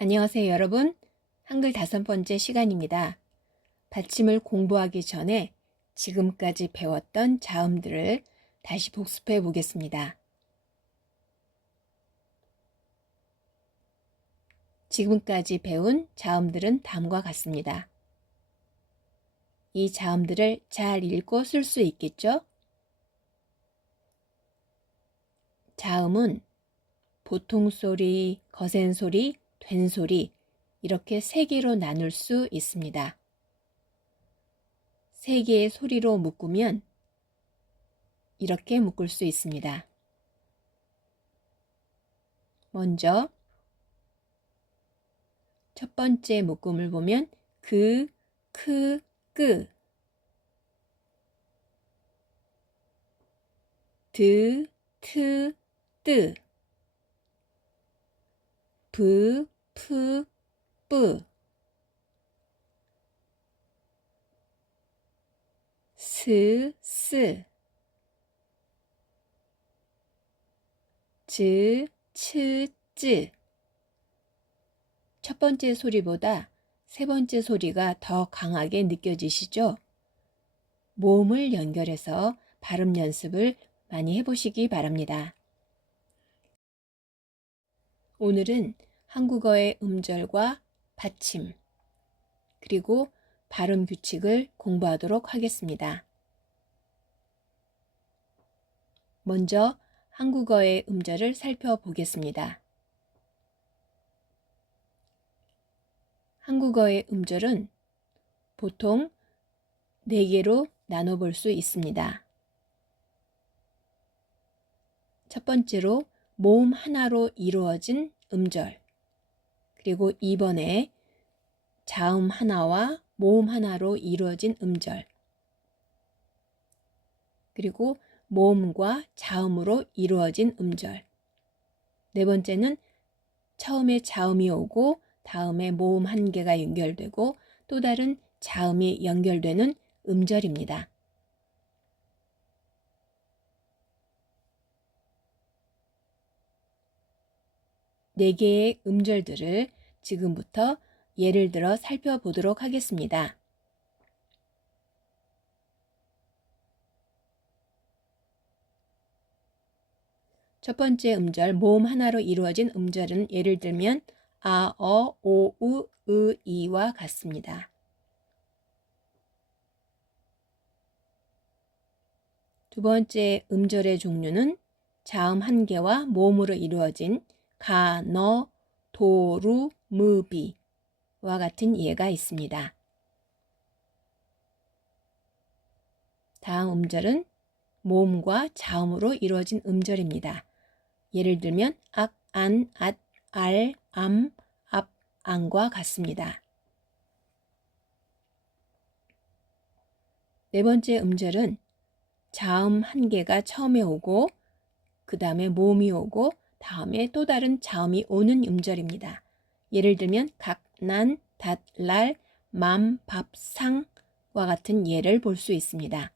안녕하세요, 여러분. 한글 5번째 시간입니다. 받침을 공부하기 전에 지금까지 배웠던 자음들을 다시 복습해 보겠습니다. 지금까지 배운 자음들은 다음과 같습니다. 이 자음들을 잘 읽고 쓸 수 있겠죠? 자음은 보통 소리, 거센 소리, 된 소리 이렇게 3개로 나눌 수 있습니다. 3개의 소리로 묶으면 이렇게 묶을 수 있습니다. 먼저 첫 번째 묶음을 보면 그, 크, 끄, 드, 트, 뜨, 브, 프, 뿌, 스, 스, 즈, 츠, 쯔. 첫 번째 소리보다 세 번째 소리가 더 강하게 느껴지시죠? 모음을 연결해서 발음 연습을 많이 해보시기 바랍니다. 오늘은 한국어의 음절과 받침, 그리고 발음 규칙을 공부하도록 하겠습니다. 먼저 한국어의 음절을 살펴보겠습니다. 한국어의 음절은 보통 4개로 나눠볼 수 있습니다. 첫 번째로 모음 하나로 이루어진 음절, 그리고 2번에 자음 하나와 모음 하나로 이루어진 음절, 그리고 모음과 자음으로 이루어진 음절. 4번째는 처음에 자음이 오고 다음에 모음 1개가 연결되고 또 다른 자음이 연결되는 음절입니다. 네 개의 음절들을 지금부터 예를 들어 살펴보도록 하겠습니다. 첫 번째 음절, 모음 하나로 이루어진 음절은 예를 들면 아, 어, 오, 우, 으, 이와 같습니다. 두 번째 음절의 종류는 자음 1개와 모음으로 이루어진 가, 너, 도, 루, 무, 비와 같은 예가 있습니다. 다음 음절은 모음과 자음으로 이루어진 음절입니다. 예를 들면 악, 안, 앗, 알, 암, 앞, 안과 같습니다. 네 번째 음절은 자음 1개가 처음에 오고 그 다음에 모음이 오고 다음에 또 다른 자음이 오는 음절입니다. 예를 들면 각, 난, 닷, 랄, 맘, 밥, 상과 같은 예를 볼 수 있습니다.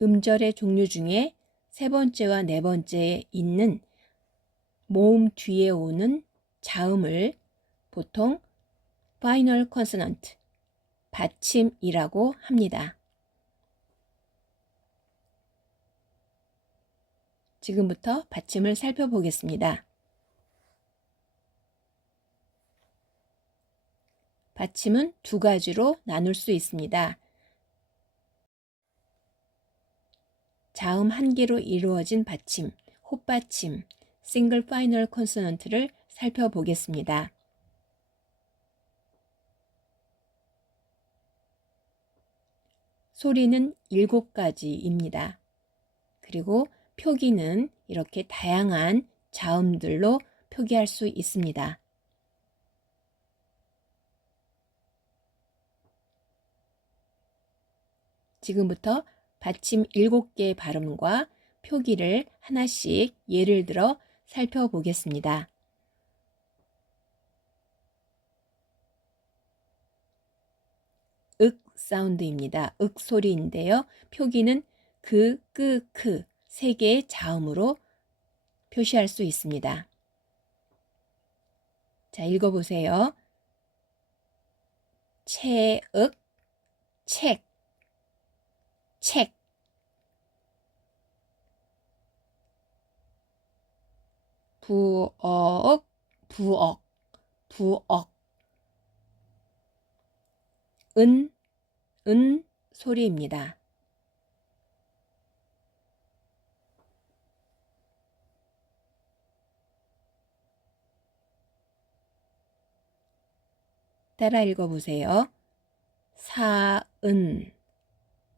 음절의 종류 중에 세 번째와 네 번째에 있는 모음 뒤에 오는 자음을 보통 final consonant, 받침이라고 합니다. 지금부터 받침을 살펴보겠습니다. 받침은 2가지로 나눌 수 있습니다. 자음 1개로 이루어진 받침, 홑받침, 싱글 파이널 콘소넌트를 살펴보겠습니다. 소리는 7가지입니다. 그리고 표기는 이렇게 다양한 자음들로 표기할 수 있습니다. 지금부터 받침 7개의 발음과 표기를 하나씩 예를 들어 살펴보겠습니다. 윽 사운드입니다. 윽 소리인데요. 표기는 그, 끄, 크 3개의 자음으로 표시할 수 있습니다. 자, 읽어보세요. 체윽, 책, 책. 부억, 부억, 부억. 은 소리입니다. 따라 읽어보세요. 사은,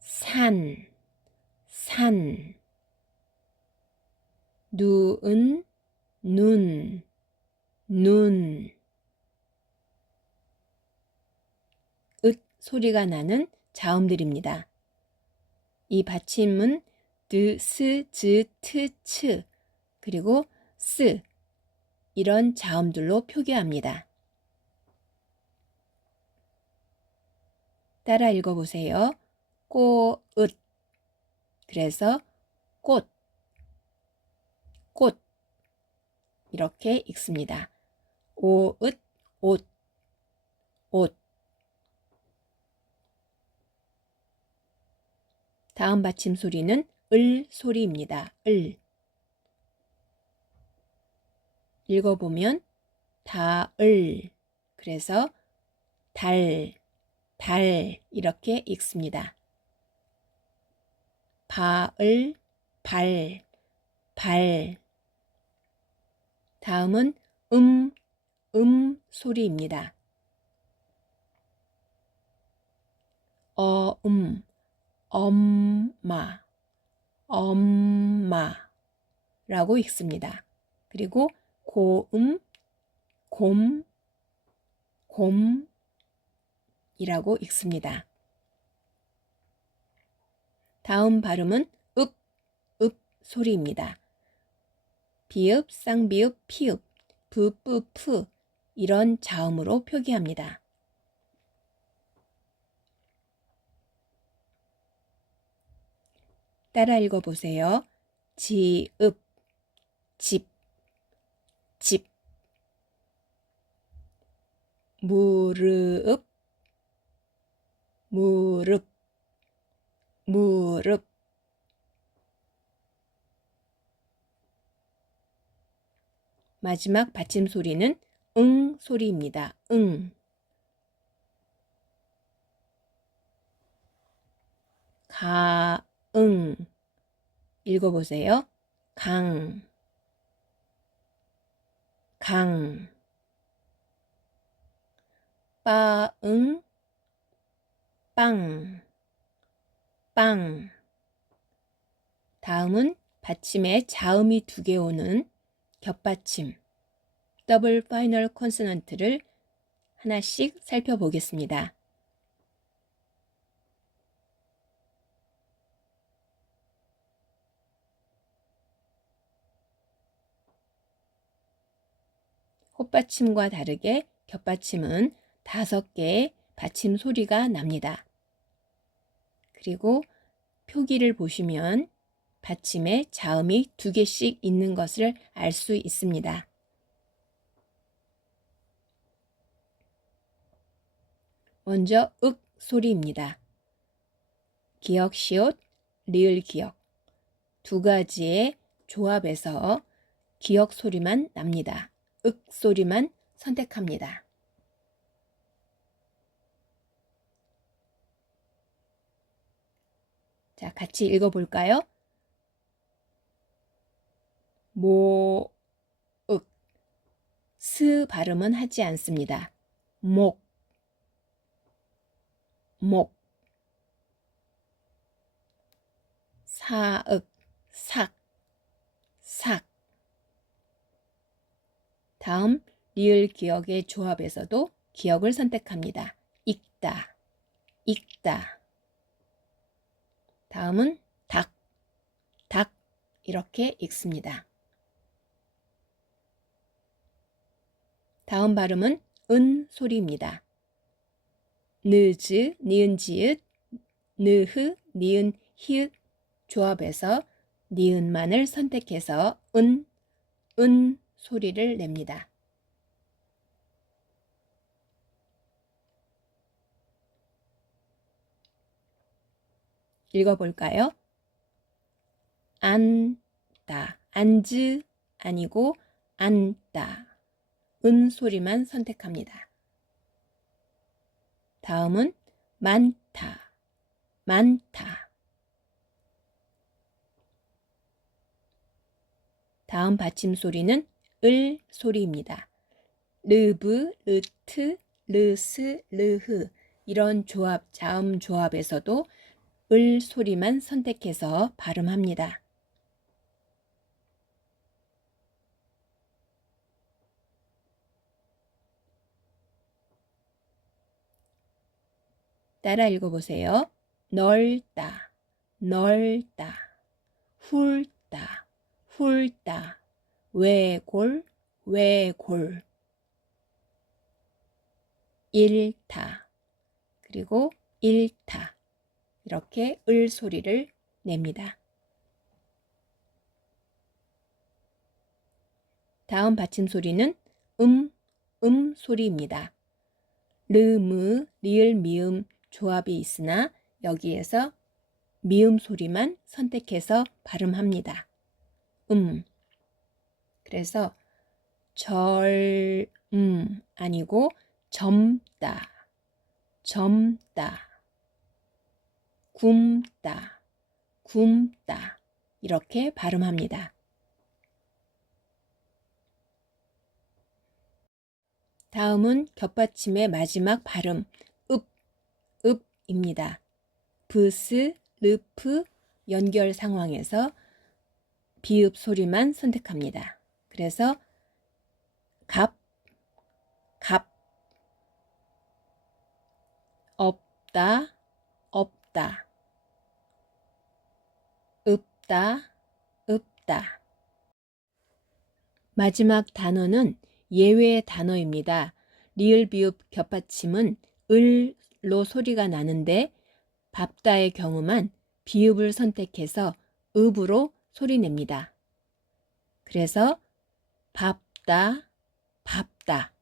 산, 산. 누은, 눈, 눈. 읒 소리가 나는 자음들입니다. 이 받침은 드, 스, 즈, 트, 츠 그리고 스 이런 자음들로 표기합니다. 따라 읽어보세요. 꽃, 그래서 꽃, 꽃 이렇게 읽습니다. 오읒, 옷, 옷. 다음 받침 소리는 을 소리입니다. 을. 읽어보면 다을, 그래서 달, 달 이렇게 읽습니다. 바을, 발, 발. 다음은 소리입니다. 엄마, 엄마라고 읽습니다. 그리고 곰이라고 읽습니다. 다음 발음은 읍 소리입니다. 비읍, 쌍비읍, 피읍, 푸 이런 자음으로 표기합니다. 따라 읽어보세요. 지읍, 집, 집. 무르읍, 무릎, 무릎. 마지막 받침 소리는 응 소리입니다. 응. 가응. 읽어보세요. 강, 강. 빠응, 빵, 빵. 다음은 받침에 자음이 2개 오는 겹받침, 더블 파이널 콘소넌트를 하나씩 살펴보겠습니다. 헛받침과 다르게 겹받침은 5개의 받침 소리가 납니다. 그리고 표기를 보시면 받침에 자음이 2개씩 있는 것을 알 수 있습니다. 먼저 윽 소리입니다. 기역, 시옷, 리을 기역 2가지의 조합에서 기역 소리만 납니다. 윽 소리만 선택합니다. 자, 같이 읽어볼까요? 모윽. 스 발음은 하지 않습니다. 목, 목. 사윽, 삭, 삭. 다음 리을 기역의 조합에서도 기역을 선택합니다. 읽다, 읽다. 다음은 닭, 닭 이렇게 읽습니다. 다음 발음은 은 소리입니다. 느즈, 니은 지읒, 느흐, 니은 히읗 조합에서 니은만을 선택해서 은 은 소리를 냅니다. 읽어볼까요? 앉다. 앉으 아니고 앉다. 은 소리만 선택합니다. 다음은 많다. 많다. 다음 받침 소리는 을 소리입니다. 르브, 르트, 르스, 르흐 이런 조합, 자음 조합에서도 을 소리만 선택해서 발음합니다. 따라 읽어보세요. 넓다, 넓다, 훑다, 훑다, 외골, 외골, 잃다, 그리고 잃다. 이렇게 을 소리를 냅니다. 다음 받침 소리는 소리입니다. 르무, 리을, 미음 조합이 있으나 여기에서 미음 소리만 선택해서 발음합니다. 그래서 아니고 젊다, 젊다, 굼다, 굼다 이렇게 발음합니다. 다음은 겹받침의 마지막 발음 읍입니다. 브스, 르프 연결 상황에서 비읍 소리만 선택합니다. 그래서 갑, 없다, 없다, 읍다, 읍다. 마지막 단어는 예외 단어입니다. 리을, 비읍 겹받침은 을로 소리가 나는데 밥다의 경우만 비읍을 선택해서 읍으로 소리 냅니다. 그래서 밥다, 밥다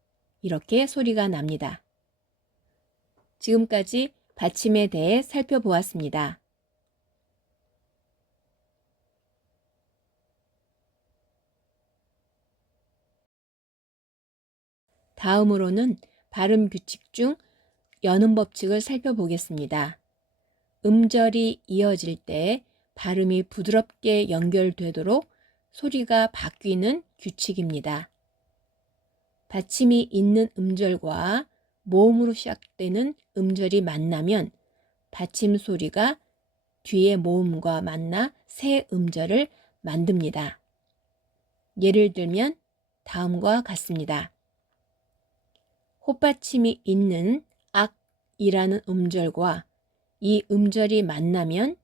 이렇게 소리가 납니다. 지금까지 받침에 대해 살펴보았습니다. 다음으로는 발음 규칙 중 연음 법칙을 살펴보겠습니다. 음절이 이어질 때 발음이 부드럽게 연결되도록 소리가 바뀌는 규칙입니다. 받침이 있는 음절과 모음으로 시작되는 음절이 만나면 받침 소리가 뒤에 모음과 만나 새 음절을 만듭니다. 예를 들면 다음과 같습니다. 헛받침이 있는 악이라는 음절과 이 음절이 만나면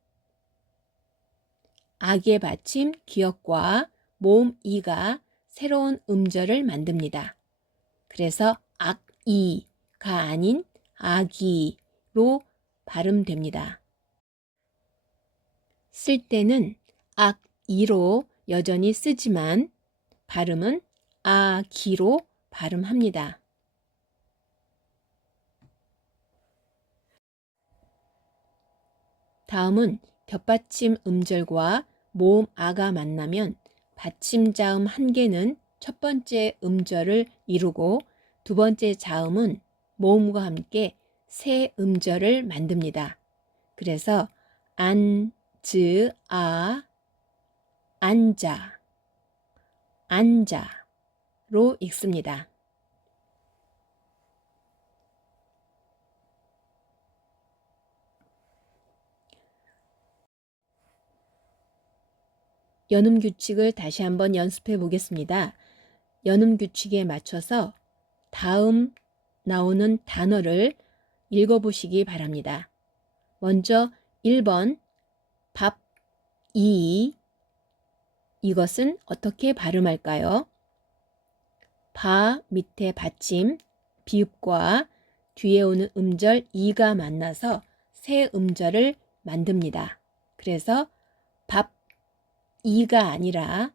악의 받침 기역과 모음 이가 새로운 음절을 만듭니다. 그래서 악이가 아닌 악이로 발음됩니다. 쓸 때는 악이로 여전히 쓰지만 발음은 아기로 발음합니다. 다음은 겹받침 음절과 모음 아가 만나면 받침 자음 한 개는 첫 번째 음절을 이루고 두 번째 자음은 모음과 함께 새 음절을 만듭니다. 그래서 앉으, 앉아, 앉아로 읽습니다. 연음 규칙을 다시 한번 연습해 보겠습니다. 연음 규칙에 맞춰서 다음 나오는 단어를 읽어보시기 바랍니다. 먼저 1번 밥, 이것은 어떻게 발음할까요? 바 밑에 받침, 비읍과 뒤에 오는 음절 이가 만나서 새 음절을 만듭니다. 그래서 밥, 이가 아니라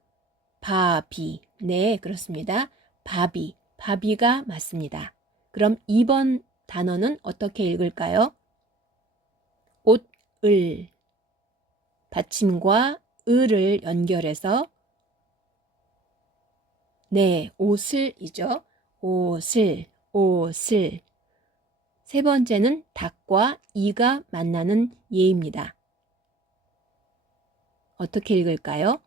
바비, 네, 그렇습니다. 바비, 바비가 맞습니다. 그럼 2번 단어는 어떻게 읽을까요? 옷을, 받침과 을을 연결해서 네, 옷을이죠. 옷을, 옷을. 세 번째는 닭과 이가 만나는 예입니다. 어떻게 읽을까요?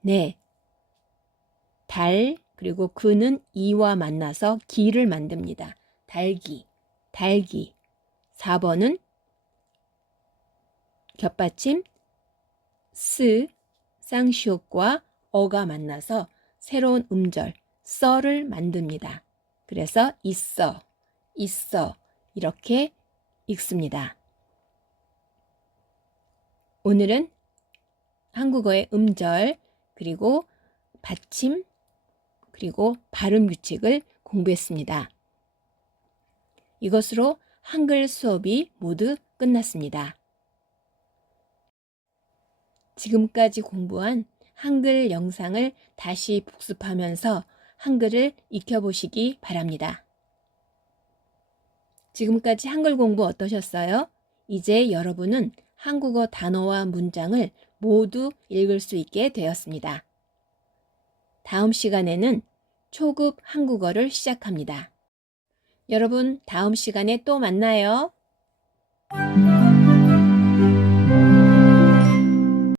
네, 달, 그리고 그는 이와 만나서 기를 만듭니다. 달기, 달기. 4번은 겹받침 스, 쌍시옷과 어가 만나서 새로운 음절, 써를 만듭니다. 그래서 있어, 있어 이렇게 읽습니다. 오늘은 한국어의 음절, 그리고 받침, 그리고 발음 규칙을 공부했습니다. 이것으로 한글 수업이 모두 끝났습니다. 지금까지 공부한 한글 영상을 다시 복습하면서 한글을 익혀보시기 바랍니다. 지금까지 한글 공부 어떠셨어요? 이제 여러분은 한국어 단어와 문장을 모두 읽을 수 있게 되었습니다. 다음 시간에는 초급 한국어를 시작합니다. 여러분, 다음 시간에 또 만나요.